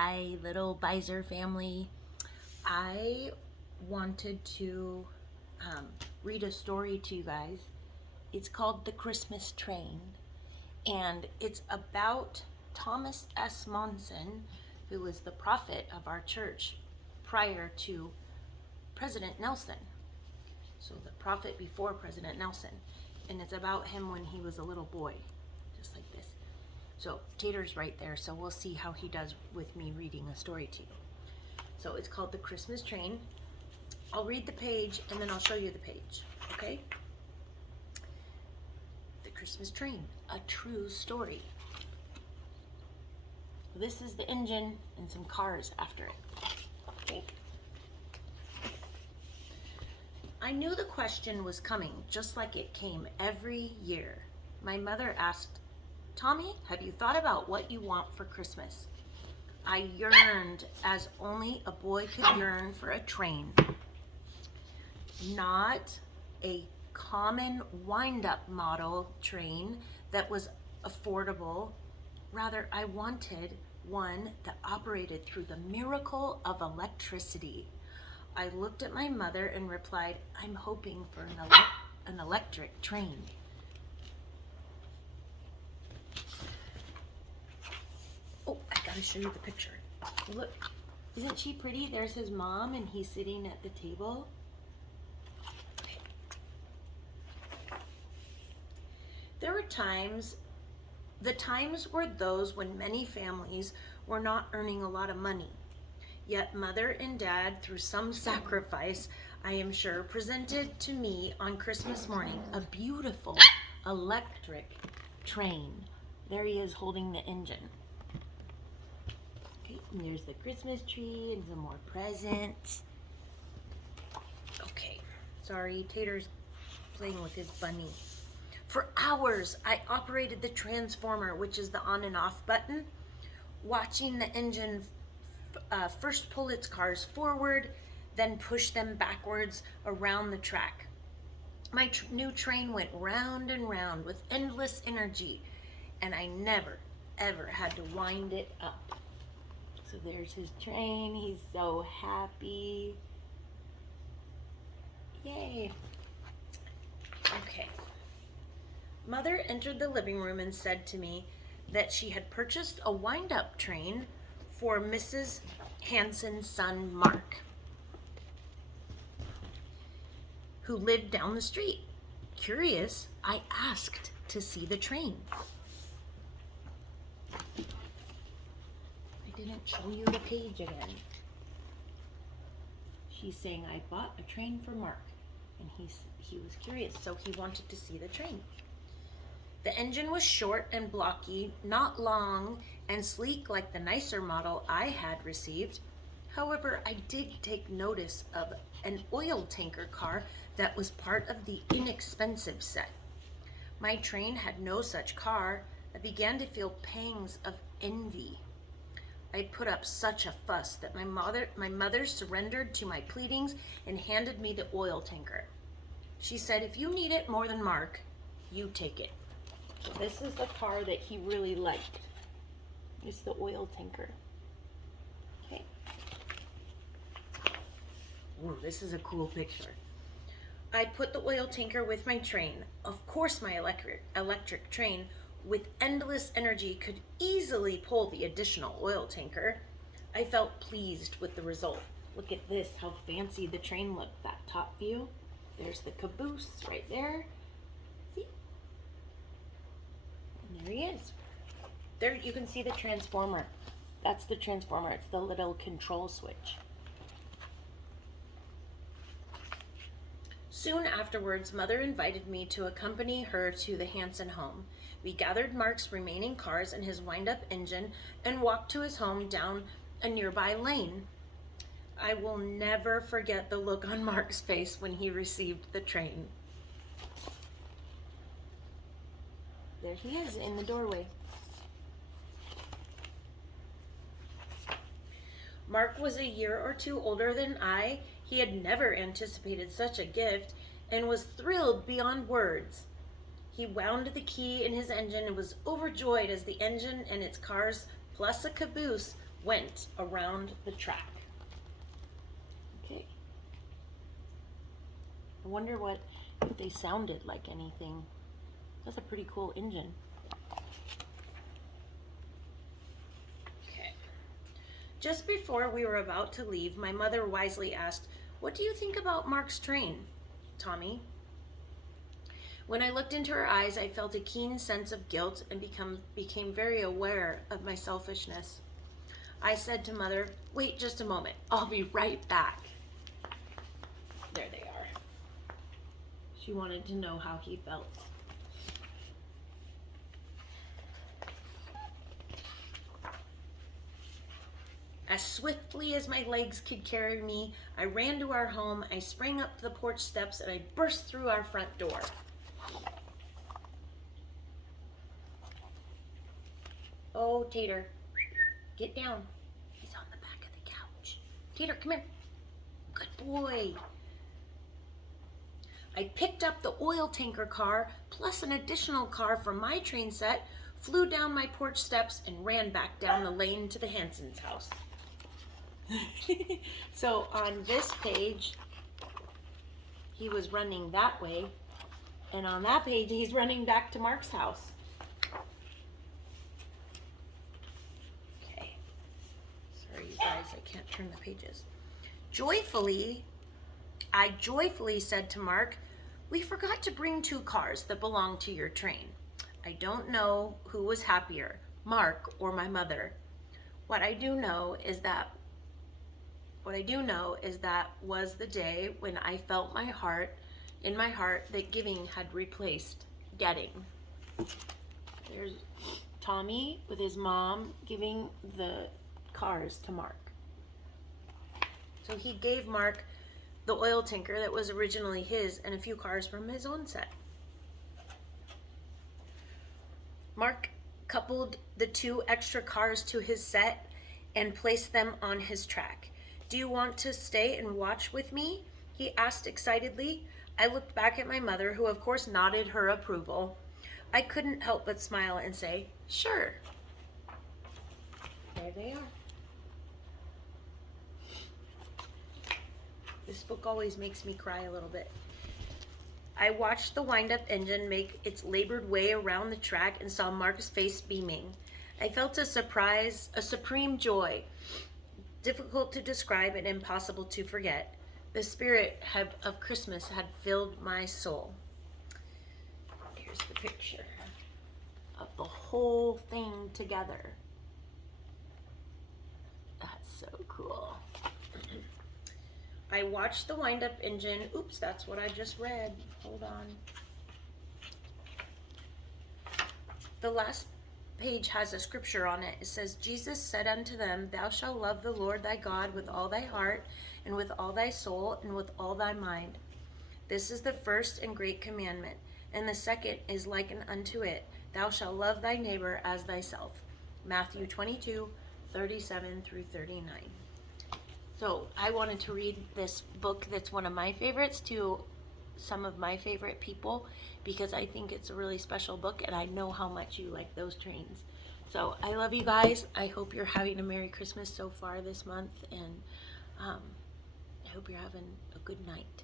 Hi, little Beiser family. I wanted to read a story to you guys. It's called The Christmas Train, and it's about Thomas S. Monson, who was the prophet of our church prior to President Nelson. So, the prophet before President Nelson. And it's about him when he was a little boy, just like this. So Tater's right there, so we'll see how he does with me reading a story to you. So it's called The Christmas Train. I'll read the page and then I'll show you the page, okay? The Christmas Train, a true story. This is the engine and some cars after it. Okay. I knew the question was coming, just like it came every year. My mother asked, "Tommy, have you thought about what you want for Christmas?" I yearned as only a boy could yearn for a train. Not a common wind-up model train that was affordable. Rather, I wanted one that operated through the miracle of electricity. I looked at my mother and replied, "I'm hoping for an electric train." Oh, I gotta show you the picture. Look, isn't she pretty? There's his mom and he's sitting at the table. There were times, the times were those when many families were not earning a lot of money. Yet mother and dad, through some sacrifice, I am sure, presented to me on Christmas morning a beautiful electric train. There he is holding the engine. Okay, and there's the Christmas tree and some more presents. Okay, sorry, Tater's playing with his bunny. For hours, I operated the transformer, which is the on and off button, watching the engine first pull its cars forward, then push them backwards around the track. My new train went round and round with endless energy, and I never, ever had to wind it up. So there's his train. He's so happy. Yay. Okay. Mother entered the living room and said to me that she had purchased a wind-up train for Mrs. Hanson's son, Mark, who lived down the street. Curious, I asked to see the train. I didn't show you the page again. She's saying, I bought a train for Mark, and he was curious, so he wanted to see the train. The engine was short and blocky, not long and sleek like the nicer model I had received. However, I did take notice of an oil tanker car that was part of the inexpensive set. My train had no such car. I began to feel pangs of envy. I put up such a fuss that my mother surrendered to my pleadings and handed me the oil tanker. She said, "If you need it more than Mark, you take it." So this is the car that he really liked. It's the oil tanker. Okay. Ooh, this is a cool picture. I put the oil tanker with my train. Of course, my electric train with endless energy could easily pull the additional oil tanker. I felt pleased with the result. Look at this, how fancy the train looked, that top view. There's the caboose right there. See? And there he is. There you can see the transformer. That's the transformer. It's the little control switch. Soon afterwards, Mother invited me to accompany her to the Hanson home. We gathered Mark's remaining cars and his wind-up engine and walked to his home down a nearby lane. I will never forget the look on Mark's face when he received the train. There he is in the doorway. Mark was a year or two older than I. He had never anticipated such a gift and was thrilled beyond words. He wound the key in his engine and was overjoyed as the engine and its cars, plus a caboose, went around the track. Okay. I wonder if they sounded like anything. That's a pretty cool engine. Okay. Just before we were about to leave, my mother wisely asked, "What do you think about Mark's train, Tommy?" When I looked into her eyes, I felt a keen sense of guilt and became very aware of my selfishness. I said to Mother, "Wait just a moment. I'll be right back." There they are. She wanted to know how he felt. As swiftly as my legs could carry me, I ran to our home. I sprang up the porch steps and I burst through our front door. Oh, Tater, get down. He's on the back of the couch. Tater, come here. Good boy. I picked up the oil tanker car, plus an additional car from my train set, flew down my porch steps, and ran back down the lane to the Hanson's house. So on this page, he was running that way, and on that page, he's running back to Mark's house. Okay. Sorry, you guys, I can't turn the pages. I joyfully said to Mark, "We forgot to bring 2 cars that belong to your train. I don't know who was happier, Mark or my mother. What I do know is that was the day when I felt in my heart that giving had replaced getting." There's Tommy with his mom giving the cars to Mark. So he gave Mark the oil tanker that was originally his and a few cars from his own set. Mark coupled the 2 extra cars to his set and placed them on his track. "Do you want to stay and watch with me?" he asked excitedly. I looked back at my mother, who of course nodded her approval. I couldn't help but smile and say, "Sure." There they are. This book always makes me cry a little bit. I watched the wind-up engine make its labored way around the track and saw Mark's face beaming. I felt a supreme joy, difficult to describe and impossible to forget. The spirit of Christmas had filled my soul. Here's the picture of the whole thing together. That's so cool. I watched the wind-up engine. Oops, that's what I just read. Hold on. The last page has a scripture on it. It says, "Jesus said unto them, Thou shalt love the Lord thy God with all thy heart, and with all thy soul, and with all thy mind. This is the first and great commandment. And the second is like unto it, Thou shalt love thy neighbor as thyself." Matthew 22:37 through 39. So I wanted to read this book that's one of my favorites to some of my favorite people, because I think it's a really special book and I know how much you like those trains. So I love you guys. I hope you're having a Merry Christmas so far this month, and I hope you're having a good night.